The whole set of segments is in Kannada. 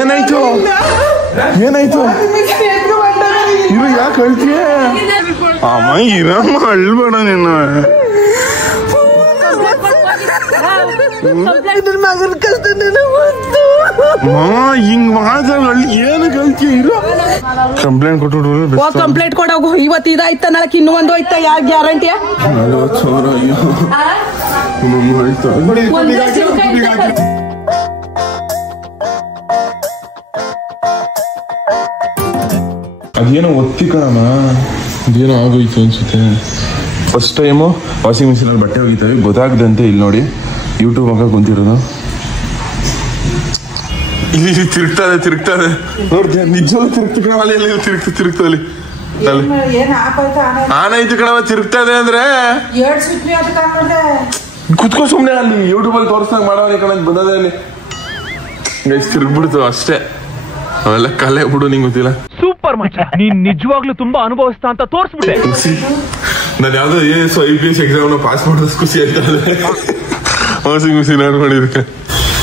ಏನಾಯ್ತು ಏನಾಯ್ತು ಇರು ಯಾಕೆ ಹೇಳ್ತೀಯ ಅಮ್ಮ ಇರಮ್ಮ ಅಳ್ಬೇಡ ನೀನು ಹಿಂಗ್ ಮಾತಾಡಿ ಏನು ಕಲ್ತೀಯ ಇರು ಕಂಪ್ಲೇಂಟ್ ಕೊಟ್ಟು ಕಂಪ್ಲೇಂಟ್ ಕೊಡೋಗು ಇವತ್ತು ಇದಾಯ್ತ ನಾಳೆ ಇನ್ನೂ ಒಂದು ಹೋಯ್ತ ಯಾರು ಗ್ಯಾರಂಟಿಯ ಅದೇನೋ ಒತ್ತಿ ಕಣಮ್ಮ ಅದೇನೋ ಆಗೋಯ್ತು ಅನ್ಸುತ್ತೆ ಫಸ್ಟ್ ಟೈಮು ವಾಷಿಂಗ್ ಮಿಷಿನಲ್ಲಿ ಬಟ್ಟೆ ಒಗಿತಾವೆ ಗೊತ್ತಾಗದಂತೆ ಇಲ್ಲಿ ನೋಡಿ ಯೂಟ್ಯೂಬ್ ಮಗ ಕುಂತಿರೋದು ಇಲ್ಲಿ ತಿರುಗ್ತದೆ ನೋಡ್ತೀಯ ನಿಜವಾಗ್ಲೂ ತಿರುಗ್ತು ಕಣ ಅಲ್ಲಿ ತಿರುಗ್ತಲ್ಲಿ ಆನೈತು ಕಣವ ತಿರುಗ್ತದೆ ಅಂದ್ರೆ ಕುತ್ಕೋ ಸುಮ್ನೆ ಅಲ್ಲಿ ಯೂಟ್ಯೂಬ್ ಅಲ್ಲಿ ತೋರಿಸ್ದಂಗ ಮಾಡೋನಿ ಕಣ ಬಂದದೆ ಅಲ್ಲಿ ತಿರುಗ್ಬಿಡ್ತು ಅಷ್ಟೇ ಅವೆಲ್ಲ ಕಲೆ ಬಿಡು ನಿಂಗೆ ಗೊತ್ತಿಲ್ಲ ಸೂಪರ್ ಮಚ್ಚ ನೀನ್ ನಿಜವಾಗ್ಲೂ ತುಂಬಾ ಅನುಭವಿಸ್ತಾ ಅಂತ ತೋರಿಸ್ಬಿಟ್ಟೆ ನಾನು ಯಾವ್ದೋ IAS ಎಕ್ಸಾಮ್ ಪಾಸ್ ಮಾಡೋದು ಖುಷಿ ಆಯ್ತಾ ವಾಷಿಂಗ್ ಮಿಷಿನ್ ಮಾಡಿದಕ್ಕೆ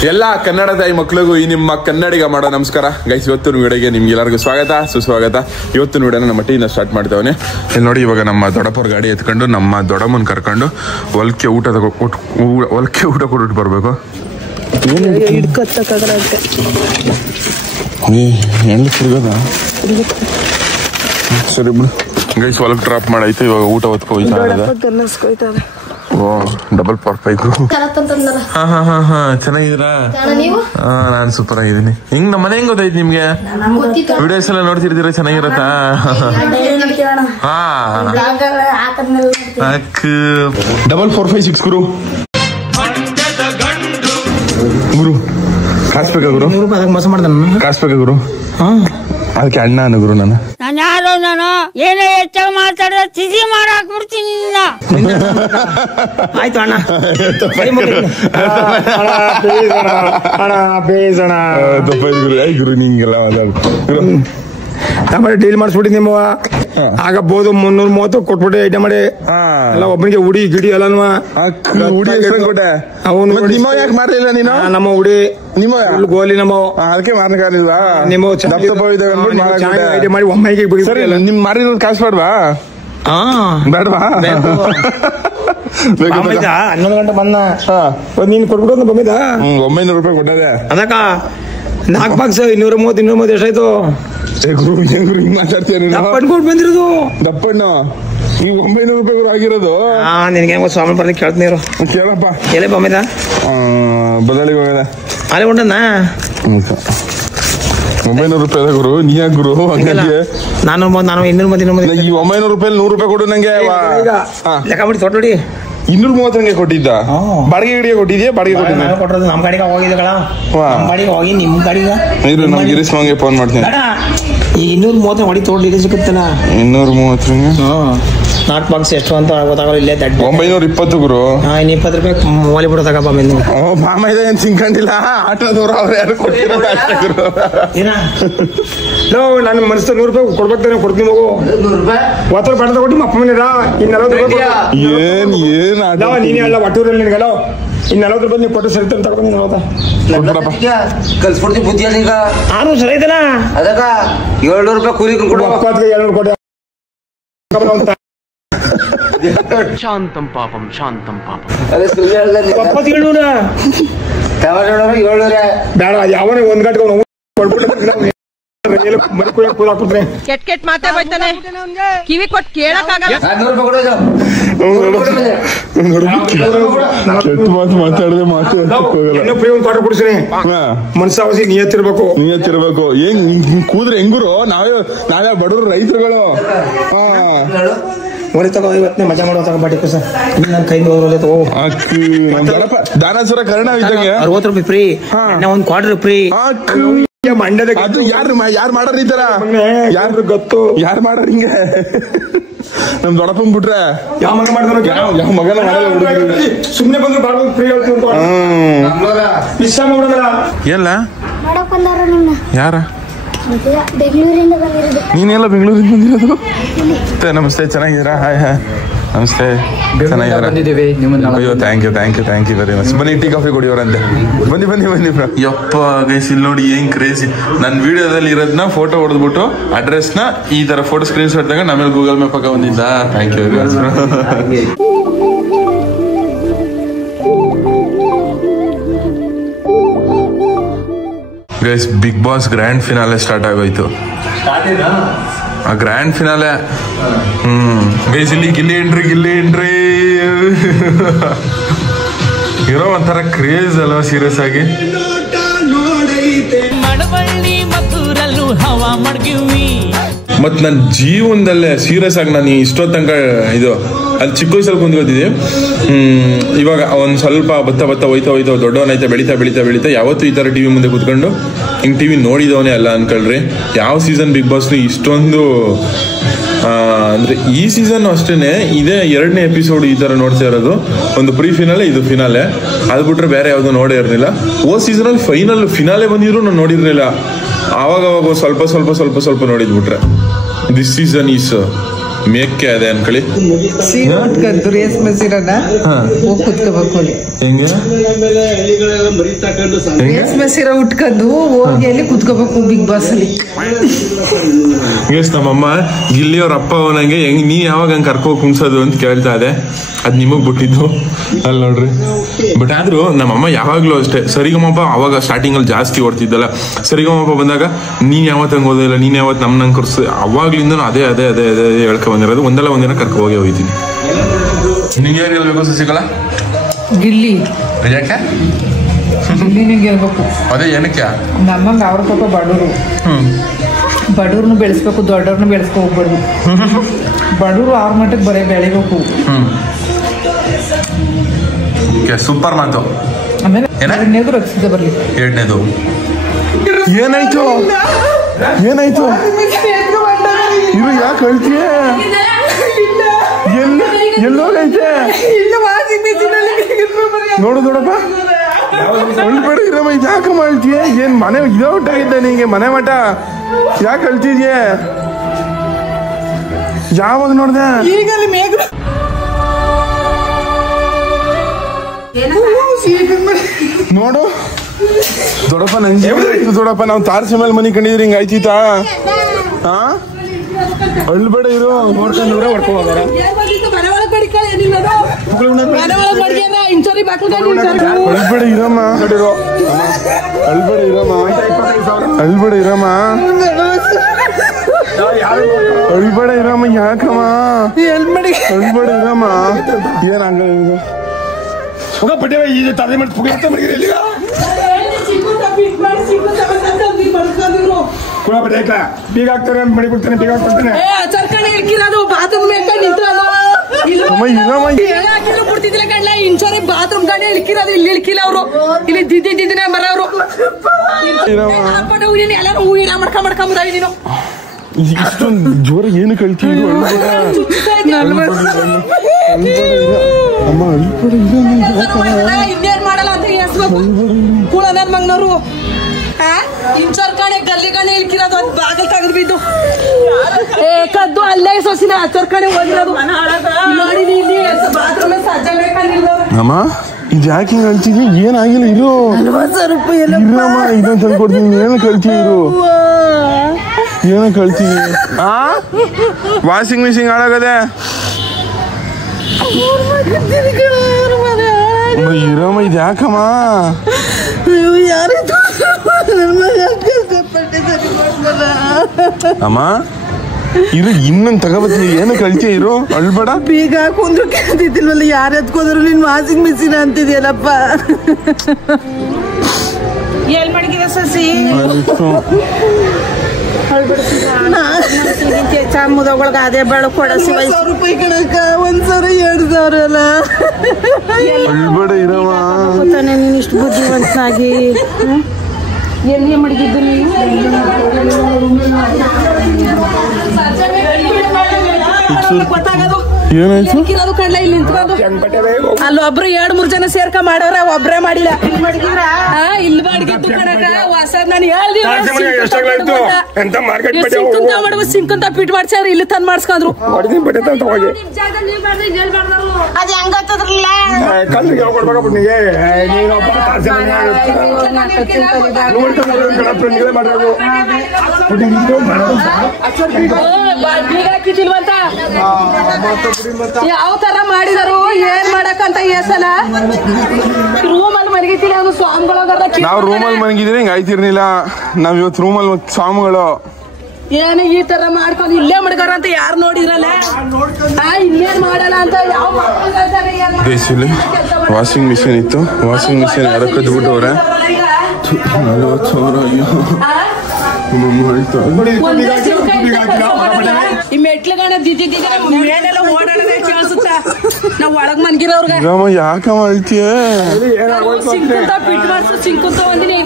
ಎಲ್ಲ ಕನ್ನಡ ತಾಯಿ ಮಕ್ಳಿಗೂ ಈ ನಿಮ್ಮ ಕನ್ನಡಿಗ ಮಾಡೋ ನಮಸ್ಕಾರ ಗೈಸ್. ಇವತ್ತಿನ ವಿಡಿಯೋಗೆ ನಿಮ್ಗೆ ಎಲ್ಲರಿಗೂ ಸ್ವಾಗತ ಸುಸ್ವಾಗತ. ಇವತ್ತಿನ ವಿಡಿಯೋನ ನಮ್ಮ ಟೀನ ಸ್ಟಾರ್ಟ್ ಮಾಡ್ತೇವನೆ. ಇಲ್ಲಿ ನೋಡಿ ಇವಾಗ ನಮ್ಮ ದೊಡ್ಡಪ್ಪರ ಗಾಡಿ ಎತ್ಕೊಂಡು ನಮ್ಮ ದೊಡ್ಡಮ್ಮನ ಕರ್ಕೊಂಡು ಹೊಲಕ್ಕೆ ಊಟ ಕೊಟ್ಬಿಟ್ಟು ಬರ್ಬೇಕು. ಎಣ್ಣೆ ತಿರ್ಗದ ಸರಿ ಬಿಡು ಗೈಸ್. ಹೊಲಕ್ಕೆ ಡ್ರಾಪ್ ಮಾಡೈತೆ ಇವಾಗ ಊಟ ಹೊತ್ಕೊ ಹೋಯ್ತಾ ಇದೆ. ಓ ಡಬಲ್ ಪಾರ್ಕ್ ಬೈಕು. ಹಾ ಚೆನ್ನಾಗಿದ್ದೀರಾ? ನಾನ್ ಸೂಪರ್ ಆಗಿದ್ದೀನಿ. ಹಿಂಗ್ ನಮ್ಮ ಮನೆ ಹೆಂಗ್ ಗೊತ್ತಾಯ್ತು ನಿಮ್ಗೆ? ವಿಡಿಯೋಸ್ ಎಲ್ಲ ನೋಡ್ತಿರ್ತೀರ ಚೆನ್ನಾಗಿರತ್ತಾ? ಹಾ 4456 ಗುರು ಕಾಸ್ಬೇಕಾ ಗುರು? ಮೋಸ ಮಾಡ್ದ ಕಾಸ್ಬೇಕಾ ಗುರು? ಅದಕ್ಕೆ ಅಣ್ಣ ಅನ್ನು ಗುರು ನಾನು ಯಾರೋ ನಾನು ಏನೇ ಹೆಚ್ಚಾಗಿ ಮಾತಾಡಿದ್ರೆ ತಿಸಿ ಮಾಡಾಕ್ಬಿಡ್ತೀನಿ. ಆಯ್ತು ಅಣ್ಣ ಗುರು ನಿಂಗೆಲ್ಲ ಡೀಲ್ ಮಾಡಿಸ್ಬಿಟ್ಟು ನಿಮ್ಮ ಆಗಬಹುದು 330 ಕೊಟ್ಬಿಟ್ಟು ಐಟಮ್ ಮಾಡಿ ಎಲ್ಲ ಒಬ್ಬನಿಗೆ ಉಡಿ ಗಿಡಿ ಎಲ್ಲ ಯಾಕೆ ಮಾಡ್ಲಿಲ್ಲ ನೀನು? ನಮ್ಮ ಉಡಿ ನಿಮ್ಮ ಗೋಲಿ ನಮ್ಮ ಅದಕ್ಕೆ ಮಾರ್ಲಿಲ್ವಾ? ನಿಮ್ಮ ಐಟಮ್ ಮಾಡಿ ಒಮ್ಮೆಗೆ ನಿಮ್ ಮಾರಿರೋದು ಕಾಸು ಬೇಡವಾ? ಬೇಡವಾ? 11 ಗಂಟೆ ಬಂದ ನೀನ್ ಕೊಟ್ಬಿಟ್ಟು ಬಂದಿದ್ದ 900 ರೂಪಾಯಿ ಕೊಟ್ಟದೆ. ಅದಕ್ಕ 4 ಬಾಕ್ಸ್ 230 ಎಷ್ಟಾಯ್ತು? ಗುರು ಹಿಂಗ್ ಮಾತಾಡ್ತೀಯ ಕೊಟ್ಟು ಬಂದಿರೋದು ದಪ್ಪಣ್ಣ ಈಗ 900 ರೂಪಾಯಿ ಆಗಿರೋದು. ನಿನ್ಗೆ ಸ್ವಾಮಿ ಬರ್ಲಿಕ್ಕೆ ಕೇಳ್ತೀನಿ ಕೇಳಪ್ಪ. ಎಲೆ ಬಂದಿದ ಬದಲಿಗೆ ಹೋಗದ ಅಲ್ಲೇ ಉಂಟನಾ 900 ರೂಪಾಯಿ ಗುರು. ನೀ ಯಾಕೆ ಗುರು ಹಂಗೆ? ನಾನು 230 ಈ 900 ರೂಪಾಯಿ 100 ರೂಪಾಯಿ ಕೊಡು ನಂಗೆ. ಲೆಕ್ಕ ಮಾಡಿ ತೊಟ್ಟು ನೋಡಿ 230 ಕೊಟ್ಟಿದ್ದ. ಬಾಡಿಗೆ ಗಿಡಿಗೆ ಕೊಟ್ಟಿದ್ಯಾ? ಬಾಡಿಗೆ ಕೊಟ್ಟಿದ್ದೆ ಕೊಟ್ಟದ್ದು ನಮ್ ಗಾಡಿಗೆ ಹೋಗಿದ್ದೆ ಕಣ. ಗಾಡಿಗೆ ಹೋಗಿ ನಿಮ್ ಗಾಡಿಗೆ ನಮ್ ಗಿರೀಶ್ ಮಾಂಗೆ ಫೋನ್ ಮಾಡ್ತೀನಿ. ಈ 230 ಹೊಡಿ ತೊಗೊಂಡು ಸಿಗುತ್ತಲ್ಲ 230 4 ಬಾಕ್ಸ್ ಎಷ್ಟು ಅಂತ ಗೊತ್ತಾಗಲ್ಲ. ಇಲ್ಲೇ 920 ಗುರು. 20 ರೂಪಾಯಿ ಮೋಲಿ ಬಿಡೋ ತಗಪ್ಪ ಮೆನು. ಮಾಮ ಇದೆ ಏನ್ ತಿನ್ಕೊಂಡಿಲ್ಲ. ಆಟೋದವ್ರು ಅವ್ರು ಯಾರು ಕೊಟ್ಟಿರೋ ಏನ ನನ್ನ ಮನಸ್ಸು 100 ರೂಪಾಯಿ ಕೊಡ್ಬೇಕಾನೆ ಕೊಡ್ತೀನಿ ಮಗು. 30 ರೂಪಾಯಿ ಬಡ್ದ ಕೊಟ್ಟು ಅಪ್ಪ ಮನೇದ ಇನ್ನು 40 ರೂಪಾಯಿ ನೀನೇ ಅಲ್ಲ ಒಟ್ಟೂರಲ್ಲಿ ನಿನ್ಗಲ್ಲ ಇನ್ನು 40 ರೂಪಾಯಿ ನೀವು ಕೊಟ್ಟು ಸರಿ ತಗೊಂಡು ಕಲ್ಸ್ಕೊಡ್ತೀನಿ ಬುದ್ಧಿ ಈಗ. ನಾನು ಸರಿ ಐತನ ಅದಕ್ಕ 700 ರೂಪಾಯಿ ಕೂಲಿ ಕೊಡು. 700 ಕೊಟ್ಟು ಶಾಂತಂ ಪಾಪಂ ಶಾಂತಂ ಪಾಪಂ. ಅದೇ ಸುಳ್ಳು ಹೇಳ್ದ. 700 ಬೇಡ ಯಾವನೇ ಒಂದ್ ಗಂಟೆ ಕೆಟ್ಟ ಮಾತೇ ಹೋಯ್ತಾನೆ ಕಿವಿ ಕೊಟ್ಟು ಕೇಳಕ್ಕಾಗಲ್ಲ. ಮಾತಾಡದೆ ಪಾಠ ಕೊಡ್ತೀನಿ. ಮನ್ಸಾವಸಿ ನಿಯತ್ತಿರ್ಬೇಕು. ಹೆಂಗ್ ಕೂದ್ರೆ ಹೆಂಗುರು? ನಾವೇ ಬಡವರು ರೈತರುಗಳು. ಒಳ್ಳೆ ತಗೋ ಇವತ್ತೇ ಮಜಾ ಮಾಡೋ ತಗೋ ಬಾಟಿ ಕುಸ ನನ್ನ ಕೈಯಿಂದ ದಾನಾಸುರ ಕರ್ಣ 60 ರೂಪಾಯಿ ಫ್ರೀ. ಒಂದ್ ಕ್ವಾರ್ಟರ್ ಫ್ರೀ. ಮಂಡ್ಯದ ಅದು ಯಾರು ಮಾಡಾರ ಈ ತರ? ಯಾರು ಗೊತ್ತು ಯಾರು ಮಾಡಾರ ಹಿಂಗೆ? ನಮ್ ದೊಡ್ಡಪ್ಪನ್ ಬಿಟ್ರೆ ಯಾವ ಮಗ ಮಾಡ್ತಾರ? ಯಾವ ಮಗನ ಮಾಡಲ್ಲ. ಸುಮ್ನೆ ಬಂದು ಬಾರ್ಬೋದು ಫ್ರೀ ಮಿಸ್ ಮಾಡೋಣ. ಎಲ್ಲ ಯಾರ? ಬೆಂಗಳೂರಿಂದ ಬಂದಿರೋದು. ನೀನೆಲ್ಲ ಬೆಂಗಳೂರಿಂದ ಬಂದಿರೋದು? ನಮಸ್ತೆ ಚೆನ್ನಾಗಿದ್ದೀರಾ? Hi hi. ನಮಸ್ತೆ. ಚೆನ್ನಾಗಿದ್ದಾರೆ. ಅಯ್ಯೋ ಥ್ಯಾಂಕ್ ಯು ವೆರಿ ಮಚ್. ಬನ್ನಿ ಟೀ ಕಾಫಿ ಕುಡಿಯೋರಂತೆ. ಬನ್ನಿ ಯಪ್ಪ ಗೈಸ್, ಇಲ್ಲಿ ನೋಡಿ ಏನ್ ಕ್ರೇಜಿ. ನನ್ನ ವಿಡಿಯೋದಲ್ಲಿ ಇರೋದನ್ನ ಫೋಟೋ ಹೊಡೆದ್ಬಿಟ್ಟು ಅಡ್ರೆಸ್ನ ಈ ತರ ಫೋಟೋ ಸ್ಕ್ರೀನ್ ಶಾಟ್ ತಗೊಂಡು ಆಮೇಲೆ ಗೂಗಲ್ ಮ್ಯಾಪ್ ಆಗ ಬಂದಿದ್ದ. Thank you very much. Guys, big boss grand finale start ಆಗೋಯ್ತು. ಆ ಗ್ರ್ಯಾಂಡ್ ಫಿನಾಲೆ ಗೈಸ್, ಇಲ್ಲಿ ಗಿಲ್ಲಿ ಎಂಟ್ರಿ ಇರೋ ಒಂಥರ ಕ್ರೇಜ್ ಅಲ್ವಾ ಸೀರಿಯಸ್ ಆಗಿ. ಮತ್ ನನ್ನ ಜೀವನದಲ್ಲೇ ಸೀರಿಯಸ್ ಆಗಿ ನಾನು ಇಷ್ಟೋ ತನಕ ಇದು ಅಲ್ಲಿ ಚಿಕ್ಕ ವಯಸ್ಸಲ್ಲಿ ಕುಂತ್ಕೋತಿದ್ದೆ. ಇವಾಗ ಒಂದ್ ಸ್ವಲ್ಪ ಬತ್ತ ಹೋಯ್ತಾ ದೊಡ್ಡವನೈತೆ ಬೆಳಿತಾ ಯಾವತ್ತು ಈ ತರ ಟಿವಿ ಮುಂದೆ ಕುತ್ಕೊಂಡು ಹಿಂಗ್ ಟಿವಿ ನೋಡಿದವನೇ ಅಲ್ಲ ಅನ್ಕೊಳ್ರಿ. ಯಾವ ಸೀಸನ್ ಬಿಗ್ ಬಾಸ್ ಇಷ್ಟೊಂದು ಅಂದ್ರೆ ಈ ಸೀಸನ್ ಅಷ್ಟೇನೆ ಇದೇ 2ನೇ ಎಪಿಸೋಡ್ ಈ ತರ ನೋಡ್ತಾ ಇರೋದು. ಒಂದು ಪ್ರೀ ಫಿನಾಲೆ, ಇದು ಫಿನಾಲೆ. ಅದು ಬಿಟ್ರೆ ಬೇರೆ ಯಾವ್ದು ನೋಡೇ ಇರ್ಲಿಲ್ಲ. ಸೀಸನ್ ಅಲ್ಲಿ ಫಿನಾಲೆ ಬಂದಿದ್ರು ನಾನು ನೋಡಿರ್ಲಿಲ್ಲ. ಆವಾಗ ಸ್ವಲ್ಪ ನೋಡಿದ್ಬಿಟ್ರೆ ದಿಸ್ ಸೀಸನ್ ಈಸ್ ಮೇಕ್ಕೆ ಅದೇ ಅನ್ಕೊಳ್ಳಿ. ಕುತ್ಕೋಬೇಕು ಹೆಂಗೆ ರೇಷ್ಮೆ ಸೀರೆ ಉಟ್ಕೊಂಡು ಹೋಗಿ ಅಲ್ಲಿ ಕುತ್ಕೋಬೇಕು ಬಿಗ್ ಬಾಸ್ ಅಲ್ಲಿ. ನಮ್ಮಮ್ಮ ಗಿಲ್ಲಿ ಅವ್ರ ಅಪ್ಪ ಅವನಂಗೆ ನೀ ಯಾವಾಗ ಹಂಗೆ ಕರ್ಕೋಗಿ ಕುಣ್ಸೋದು ಅಂತ ಕೇಳ್ತಾ ಇದೆ. ಅದ್ ನಿಮಗ್ ಬಿಟ್ಟಿದ್ದು ಅಲ್ಲಿ ನೋಡ್ರಿ. ಬಟ್ ಆದ್ರೂ ನಮ್ಮಮ್ಮ ಯಾವಾಗ್ಲೂ ಅಷ್ಟೇ ಸರಿಗಮಪ್ಪ ಅವಾಗ ಸ್ಟಾರ್ಟಿಂಗ್ ಅಲ್ಲಿ ಜಾಸ್ತಿ ಓಡ್ತಿದ್ದಲ್ಲ. ಸರಿಗಮಪ್ಪ ಬಂದಾಗ ನೀನ್ ಯಾವತ್ತು ಹಂಗೆ ಓದಿಲ್ಲ, ನೀನ್ ಯಾವತ್ತು ನಮ್ನಂಗೆ ಕರ್ಸ ಅವಾಗ್ಲಿಂದ ಅದೇ ಹೇಳ್ಕೊ ಬಂದಿರೋದು. ಒಂದಿನ ಕರ್ಕೊ ಹೋಗ್ತೀನಿ. ನಿಂಗೆ ಯಾರು ಗೆಲ್ಬೇಕು ಸಿಗಲ್ಲ? ಗಿಲ್ಲಿ. ಯಾಕೆ ಗಿಲ್ಲಿನೇ ಗೆಲ್ಬೇಕು. ಅದೇ ಏನಕ್ಕೆ? ನಮ್ಮಂಗ ಅವ್ರ ಪಾಪ ಬಡವ್ರನ್ನ ಬೆಳೆಸ್ಬೇಕು, ದೊಡ್ಡವ್ರನ್ನ ಬೆಳೆಸ್ಕೊ ಹೋಗ್ಬಾರ್ದು. ಬಡವರು ಅವ್ರ ಮಟ್ಟಕ್ಕೆ ಬರೀ ಬೆಳಿಬೇಕು. ಸೂಪರ್ ಮಾತು. ಆಮೇಲೆ ಎರಡನೇದು ರಕ್ಷಿತ ಬರ್ಲಿ. ಎರಡನೇದು ಏನಾಯ್ತು ಇರು ಯಾಕೆ ಹೇಳ್ತೀಯ? ಎಲ್ಲೋಗೈತೆ ನೋಡಪ್ಪ. ಒಳ್ಬೇಡ ಇರಮ್ಮ, ಯಾಕೆ ಮಾಡ್ತೀಯ? ಏನ್ ಮನೆ ಇದಾಗಿದ್ದೆ ನಿಂಗೆ ಮನೆ ಮಠ ಯಾಕೆ ಹೇಳ್ತಿದ್ಯ? ಯಾವಾಗ ನೋಡ್ದೆ? ನೋಡು ದೊಡ್ಡಪ್ಪ, ನಂಗೆ ದೊಡ್ಡಪ್ಪ ನಾವು ತಾರಸಿ ಮೇಲೆ ಮನೆ ಕಂಡಿದ್ರಿ ಹಿಂಗ ಆಯ್ತಿತಾ? ಅಳ್ಬೇಡ ಇರು, ನೋಡ್ಕೊಂಡು ಹೊಡ್ಕೋದಾರ. ಅಳ್ಬೇಡ ಇರಮ್ಮ, ಯಾಕಮ್ಮ ಅಳ್ಬೇಡ ಇರಮ್ಮ. ಏನಾಗ ತಾದೆ ಮಾಡಿ ಪುಡಿ ಬೀಗ ಹಾಕ್ತಾರೆ ಮಡಿ ಬಿಡ್ತಾನೆ, ಬೀಗ ಹಾಕ್ಬಿಡ್ತಾನೆ. ಬಾತ್ರೂಮ್ ಗಾಡಿ ಇಳ್ಕಿರೋದು ಇಲ್ಲಿ ಇಳ್ಕಿಲ್ಲ ಅವರು, ಇಲ್ಲಿ ದಿದ್ದಿನ ಬರೋರು ಎಲ್ಲಾರು ಹೂವಿನ ಮಾಡ್ಕೊಂಬಂದಾಗಿ ನೀನು ಇಷ್ಟೊಂದು ಜೋರ ಏನು ಕಳ್ತೀವಿ? ಇನ್ನೇನ್ ಮಾಡಲ್ಲ ಅಂತ ಹೇಳ್ಸ್ಬೇಕು. ಕುಳನನ್ ಮಗ್ನವ್ರು ಇಂಚರ್ ಕಣೆ ಗಲ್ಲಿ ಕಣೆ ಇಳ್ಕಿರೋದು, ಅದು ಬಾಗಿಲು ತೆಗೆದು ಬಿದ್ದು ಕದ್ದು ಅಲ್ಲೇ ಸೊಸಿನ ಹಚ್ಚರ್ ಕಣೆ ಹೋಗಿರೋದು ನೋಡಿ. ಇಲ್ಲಿ ಬಾತ್ರೂಮ್ ಸಜ್ಜಬೇಕಂದಿಲ್ಲ ಅಮ್ಮ. ಇದು ಯಾಕೆ ಹಿಂಗೆ ಹೇಳ್ತಿದ್ವಿ? ಏನಾಗಿಲ್ಲ ಇರು. 40 ರೂಪಾಯಿ ಇದನ್ನ ತಂದು ಕೊಡ್ತೀನಿ. ಏನು ಕಳ್ತೀವಿ ಇರು, ಏನು ಕಳ್ತೀವಿ? Washing machine ಹಾಳಾಗದೆ ಇರಮ್ಮ. ಇದು ಯಾಕಮ್ಮ? ಅಮ್ಮ ಇರು, ಇನ್ನೊಂದು ತಗೋಬತ್ತೀನಿ. ಏನು ಕಳ್ತೀಯ ಇರು, ಅಳ್ಬೇಡ. ಬೀಗ ಕುಂದ್ರು ಕೇಳ್ತಿದ್ದಿಲ್ವಲ್ಲ, ಯಾರು ಎತ್ಕೋದ್ರು ನೀನ್ ವಾಷಿಂಗ್ ಮಿಷಿನ್ ಅಂತಿದ್ಯಲ್ಲಪ್ಪ. ಎಲ್ ಮಡಗಿದೆ ಸಸಿ ಮುದೊಳಗ ಅದೇ ಬೇಡ ಕೊಡ. 1,000 ರೂಪಾಯಿ ಕಣಕ, 1,000 2,000 ಅಲ್ಲ. ಅಳ್ಬೇಡ ಇರಮ್ಮ. ನೀನ್ ಇಷ್ಟು ಬುದ್ಧಿವಂತನಾಗಿ ಎಲ್ಲಿ ಮಡಗಿದ್ದು ನೀನು? ಗೊತ್ತಾಗೋದು ಏನಾಯ್ತು ಇರೋದು ಕಡ್ಲ ಇಲ್ಲಿ ನಿಂತ್ಕೊಂಡು ಅಲ್ಲೊಬ್ರು 2-3 ಜನ ಸೇರ್ಕ ಮಾಡೋರ ಒಬ್ರೇ ಮಾಡಿಲ್ಲ ಇಲ್ಲಿ ಬಾಡಿಗೆದ್ದು ಕಣಕ ಹೊಸದ್ ನಾನು ಹೇಳ್ದಿ ಮಾಡುವ ಸಿಂಕಂತ ಪಿಟ್ ಮಾಡ್ಸ್ಯಾರ ಇಲ್ಲಿ ತಂದ್ ಮಾಡ್ಸ್ಕೊಂಡ್ರು ಅದ್ ಹೆಂಗ್ ಗೊತ್ತದ್ರಲ್ಲ ಹಾಕಿದಿಲ್ವಂತ ಯಾವ ತರ ಮಾಡಿದಾರು ಏನ್ ಮಾಡಕಂತ ಏಸಲ ರೂಮಲ್ಲಿ ಮಲಗಿತೀನಿ ಅದು ಸ್ವಾಮಿಗಳಾಗ ನಾವ್ ರೂಮಲ್ಲಿ ಮನಗಿದ್ರೆ ಹಿಂಗ ಆಯ್ತಿರ್ನಿಲ್ಲ ನಾವ್ ಇವತ್ತು ರೂಮಲ್ಲಿ ಸ್ವಾಮಿಗಳು ಏನು ಈ ತರ ಮಾಡ್ಕೊಂಡು ಇಲ್ಲೇ ಮಡ್ಗಾರ ಅಂತ ಯಾರು ನೋಡಿದ್ರಲ್ಲ ಇನ್ನೇನ್ ಮಾಡಲ್ಲ ಅಂತ ಯಾವ ದೇಶದಲ್ಲಿ ವಾಷಿಂಗ್ ಮಿಷಿನ್ ಇತ್ತು ವಾಷಿಂಗ್ ಮಿಷಿನ್ ಯಾರೋ ಕದ್ಬಿಟ್ಟವ್ರೆ 40,000 ಈ ಮೆಟ್ಲುಗಣ ದಿದ್ದಿದ್ದ ಮೇಲೆಲ್ಲ ಓಡಾಡೋದೇ ಕೇಳಿಸುತ್ತ ನಾವ್ ಒಳಗ್ ಮನ್ಗಿರೋರ್ಗ ಯಾಕಮ್ಮ ಹೇಳ್ತೀಯ ಸಿಂಕುಂತ ಪಿಟ್ ಮಾಡ್ಸು ಸಿಂಕುಂತ ಒಂದಿನಿ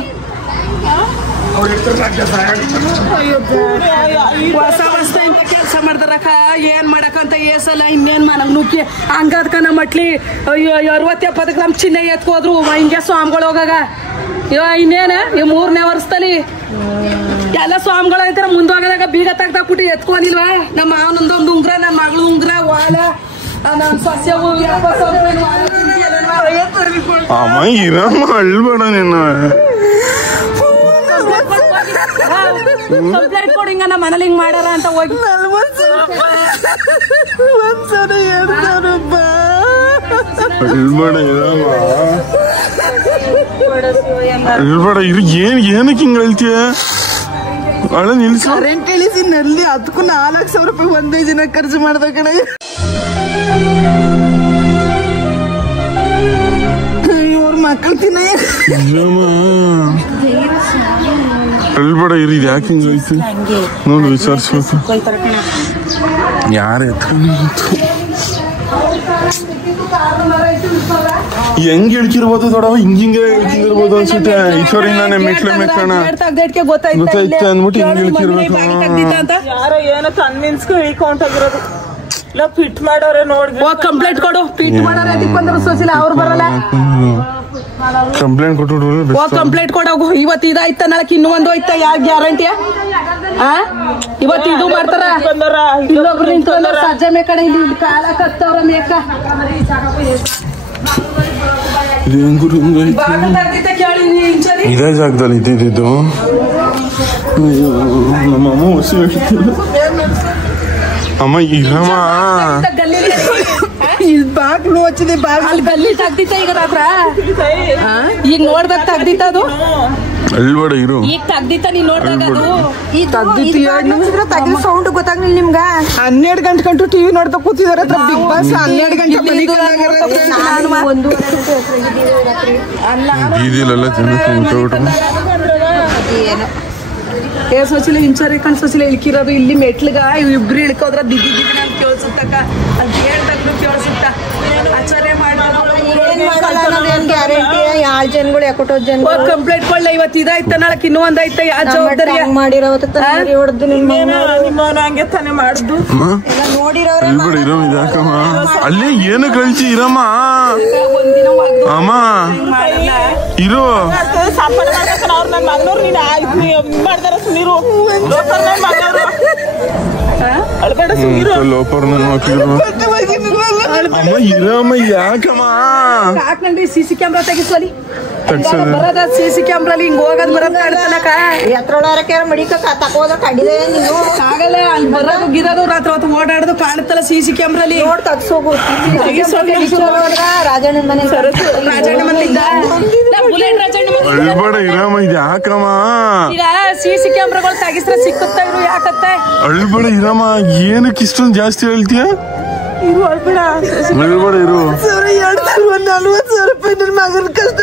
ಹೊಸ ಹೊಸ್ತಾಯಿಂದ ಕೆಲಸ ಮಾಡ್ದಾರಕ್ಕ ಏನ್ ಮಾಡಕಂತ ಏಸಲ್ಲ ಇನ್ನೇನ್ ಮನಗ್ ನುಕ್ಕಿ ಹಂಗದ್ಕ ನಮ್ಮ ಮಟ್ಲಿ 60-70 ಗ್ರಾಮ್ ಚಿನ್ನ ಎತ್ಕೋದ್ರು ಹಿಂಗೆ ಸ್ವಾಮಿಗಳು ಹೋಗಾಗ ಇನ್ನೇನ ಈ 3ನೇ ವರ್ಷದಲ್ಲಿ ಎಲ್ಲ ಸ್ವಾಮಿಗಳು ಐತಾರ ಮುಂದೋಗದಾಗ ಬೀಗ ತೆಗ್ದಾಕ್ಬಿಟ್ಟು ಎತ್ಕೊಂಡಿಲ್ವಾ ನಮ್ಮ ಮಾವನೊಂದೊಂದು ಉಂಗ್ರ ನನ್ನ ಮಗಳು ಉಂಗ್ರ ವಾಲ ನನ್ನ ಸಸ್ಯ ಅಮ್ಮ ಇರಮ್ಮ ಅಳ್ಬೇಡ ನೀನು ಕಂಪ್ಲೇಂಟ್ ಕೊಡಿ ಹಿಂಗ ನಮ್ಮ ಮನೇಲಿ ಹಿಂಗ್ ಮಾಡ್ಯಾರ ಅಂತ ಹೋಗಿ ಅಳ್ಬೇಡ ಇರಮ್ಮ ಅಳ್ಬೇಡ ಇರು ಏನಕ್ಕೆ ಹಿಂಗ ಹೇಳ್ತೀಯ ಅಳ ನಿಲ್ಸ ಕರೆಂಟ್ ಇಳಿಸಿ ನಲ್ಲಿ ಅದಕ್ಕೂ 4,00,000 ರೂಪಾಯಿ ಒಂದೇ ದಿನ ಖರ್ಚು ಮಾಡ್ದ ಕಡೆ ಇವ್ರ ಮಕ್ಕಳು ತಿನ್ನ ಅಳ್ಬೇಡ ಇರು ಇದು ಯಾಕೆ ಹಿಂಗ ಐತಿ ನೋಡು ವಿಚಾರಿಸ್ಬೇಕು ಯಾರ ಹೆಂಗ್ ಇಳ್ಕಿರ್ಬೋದು ದೊಡವ ಹಿಂಗೆ ಇಳ್ಕಿರ್ಬೋದು ಅನ್ಸುತ್ತೆ ಈಶ್ವರಿಂದ ಮೆಟ್ಲ ಮೆಕ್ಕಣ ಗೊತ್ತಾಯ್ತು ಅಂದ್ಬಿಟ್ಟು ಹಿಂಗ್ ಇಳ್ಕಿರ್ಬೇಕು ಯಾರೋ ಏನೋ ತಂದ್ ನಿಲ್ಸ್ಕೊ ಇಳ್ಕೊಂಡೋಗಿರೋದು ಇಲ್ಲ ಫಿಟ್ ಮಾಡೋರೆ ನೋಡಿ ಕಂಪ್ಲೇಂಟ್ ಕೊಡು ಫಿಟ್ ಮಾಡೋರೆ ಅದಕ್ಕೆ ಬಂದ್ರು ಸೋಸಿಲ್ಲ ಅವ್ರು ಬರಲ್ಲ ಕಂಪ್ಲೇಂಟ್ ಕೊಟ್ಟು ಕಂಪ್ಲೇಂಟ್ ಕೊಡೋಗು ಇವತ್ತು ಇದಾಯ್ತ ನಾಳಕ್ಕೆ ಇನ್ನೂ ಒಂದು ಹೋಯ್ತಾ ಯಾವ ಗ್ಯಾರಂಟಿಯ ಇವತ್ತು ಇದು ಮಾಡ್ತಾರ ಇನ್ನೊಬ್ರು ನಿಂತ್ಕೊಂಡ್ರ ಸಜ್ಜೆ ಮೇಕಡೆ ಇಲ್ಲಿ ಕಾಲ ಕತ್ತವ್ರ ಮೇಕ ಇದೇ ಜಾಗದಲ್ಲಿ ಇದ್ದಿದ್ದು ನಮ್ಮಮ್ಮ ಹೊಸ ಅಮ್ಮ ಇರಮ್ಮ ಬಾಗ್ಲು ಹಚ್ಚಿದೆ ಅಲ್ಲಿ ಗಲ್ಲಿ ತೆಗ್ದಿತ್ತ ಈಗ ರಾತ್ರ ಈಗ ನೋಡ್ದಾಗ ತೆಗ್ದಿತ್ತ ಅದು ಅಳ್ಬೇಡ ಇರು ಈಗ ತೆಗ್ದಿತ್ತ ನೀನ್ ನೋಡ್ದಾಗ ಅದು ಸೌಂಡ್ ಗೊತ್ತಾಗ್ಲಿಲ್ಲ ನಿಮ್ಗ 12 ಗಂಟೆ ಕಂಟು ಟಿವಿ ನೋಡ್ತಾ ಕೂತಿದಾರ ಬಿಗ್ ಬಾಸ್ 12 ಗಂಟೆ ಬೀದಿಲೆಲ್ಲ ಜನ ಸೋಸಿಲ್ಲ ಇಂಚರಿ ಕಣ್ಸೋಸಿಲ್ಲ ಇಳ್ಕಿರೋದು ಇಲ್ಲಿ ಮೆಟ್ಲಿಗ ಇಬ್ರು ಇಳ್ಕೋದ್ರ ದಿದ್ದಿ ನಾನು ಕೇಳಿಸುತ್ತಕ್ಕ ಅಂತ ಹೇಳ್ದಾಗ್ಲು ಕೇಳಿಸುತ್ತ ಆಚಾರ್ಯ ಕಂಪ್ಲೇಂಟ್ ಕೊಡ್ಲ ಇವತ್ತು ಇದಾಯ್ತ ನಾಳಕ್ ಇನ್ನೂ ಒಂದಾಯ್ತ ಯಾವ ಜವಾಬ್ದಾರಿ ಹಂಗೆ ತಾನೇ ಮಾಡುದು ಯಾಕಮ್ಮ ಅಲ್ಲಿ ಏನು ಕಳ್ಸಿ ಇರಮ್ಮ ಅಮ್ಮ ಇರು ಅವ್ರ ನನ್ ಮಗನವ್ರು ನೀನ್ ಮಾಡ್ದಾರ ಸುನೀರು ಲೋಪರ್ ನನ್ನ ಮಕ್ಕಳು ಅಮ್ಮ ಇರಮ್ಮ ಯಾಕಮ್ಮ ಹಾಕ್ನಂದ್ರೆ ಸಿಸಿ ಕ್ಯಾಮ್ರಾ ತೆಗಿಸ್ವಲಿ ಬರೋದ ಸಿಸಿ ಕ್ಯಾಮ್ರಲ್ಲಿ ಹಿಂಗ್ ಹೋಗೋದ್ ಬರೋದ್ ಕಾಣ್ತಾನಕ ಎತ್ರೊಳಕ್ಕೆ ಮಡಿಕ ತಕೋದ ಕಡಿದೆ ನೀನು ಆಗಲ್ಲ ಅಲ್ಲಿ ಬರೋದು ಗಿರೋದು ರಾತ್ರಿ ಹೊತ್ತು ಓಡಾಡೋದು ಕಾಣುತ್ತಲ್ಲ ಸಿಸಿ ಕ್ಯಾಮ್ರಲ್ಲಿ ನೋಡ್ ತಗ್ಸೋಗು ರಾಜಣ್ಣ ಮನೆ ರಾಜಣ್ಣ ಮನೆಯಿಂದ ಬುಲೆಟ್ ರಾಜಣ್ಣ ಅಳ್ಬೇಡ ಇರಮ್ಮ ಇದು ಯಾಕಮ್ಮ ಈಗ ಸಿಸಿ ಕ್ಯಾಮ್ರಾಗಳು ತೆಗಿಸ್ರೆ ಸಿಕ್ಕುತ್ತಾ ಇರು ಯಾಕತ್ತೆ ಅಳ್ಬೇಡ ಇರಮ್ಮ ಏನಕ್ಕೆ ಇಷ್ಟೊಂದು ಜಾಸ್ತಿ ಹೇಳ್ತೀಯ ಅಳ್ಬೇಡ ಇರು 40,000 ರೂಪಾಯಿ ನನ್ನ ಮಗನ ಕಷ್ಟ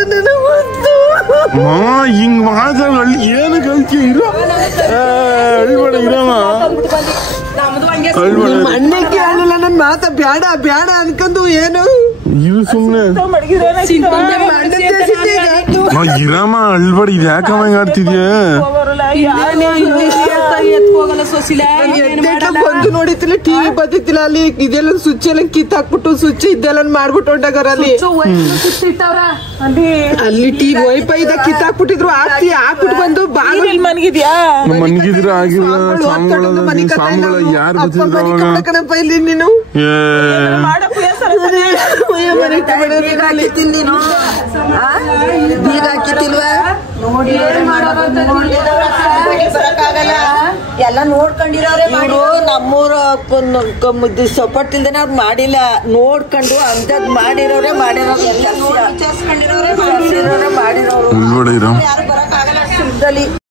ಹಿಂಗ್ ಮಾತಾಡ ಏನಕ್ಕೆ ಹೇಳ್ತೀಯ ಇರು ಅಳ್ಬೇಡ ಇರಮ್ಮ ಮಣ್ಣೆ ಕೇಳಲ್ಲ ನನ್ ಮಾತ ಬ್ಯಾಡ ಬ್ಯಾಡ ಅನ್ಕೊಂಡು ಏನು ಇದು ಸುಮ್ನೆ ಇರಮ್ಮ ಅಳ್ಬೇಡ ಇದು ಯಾಕಮ್ಮ ಹಿಂಗ್ ಆಡ್ತಿದ್ಯಾ ಹೋಗಲ್ಲ ಸೊಸಿಲ ಬಂದು ನೋಡಿತಿಲ್ಲ ಟಿವಿ ಬದಿತ್ತಿಲ್ಲ ಅಲ್ಲಿ ಇದೆಲ್ಲ ಸ್ವಿಚ್ ಎಲ್ಲ ಕಿತ್ತಾಕ್ಬಿಟ್ಟು ಸ್ವಿಚ್ ಇದೆಲ್ಲ ಮಾಡ್ಬಿಟ್ಟು ಹೊಂಟಾಗರ ಅಲ್ಲಿ ಅಲ್ಲಿ ಟಿವಿ ವೈಫೈ ಇದ ಕಿತ್ತಾಕ್ಬಿಟ್ಟಿದ್ರು ಹಾಕ್ಬಿಟ್ಟು ಬಂದು ಬಾಗಿಲು ಮನ್ಗಿದ್ಯಾ ಮನ್ಗಿದ್ರೆ ಆಗಿಲ್ಲ ಸಾಂಗಳ ಯಾರು ಕಣಪ್ಪ ಇಲ್ಲಿ ನೀನು ಬೀಗ ಹಾಕಿತ್ತಿಲ್ವಾ ಎಲ್ಲ ನೋಡ್ಕೊಂಡಿರೋರೆ ನಮ್ಮೂರ ಸಪೋರ್ಟ್ ಇಲ್ದೇನೆ ಅವ್ರು ಮಾಡಿಲ್ಲ ನೋಡ್ಕೊಂಡು ಅಂತದ್ ಮಾಡಿರೋರೆ ಮಾಡಿರೋರು ಎಲ್ಲ ವಿಚಾರಿಸ್ಕೊಂಡಿರೋರೆ ಮಾಡಿರೋರು ಯಾರು ಬರಕ್ಕಾಗಲ್ಲ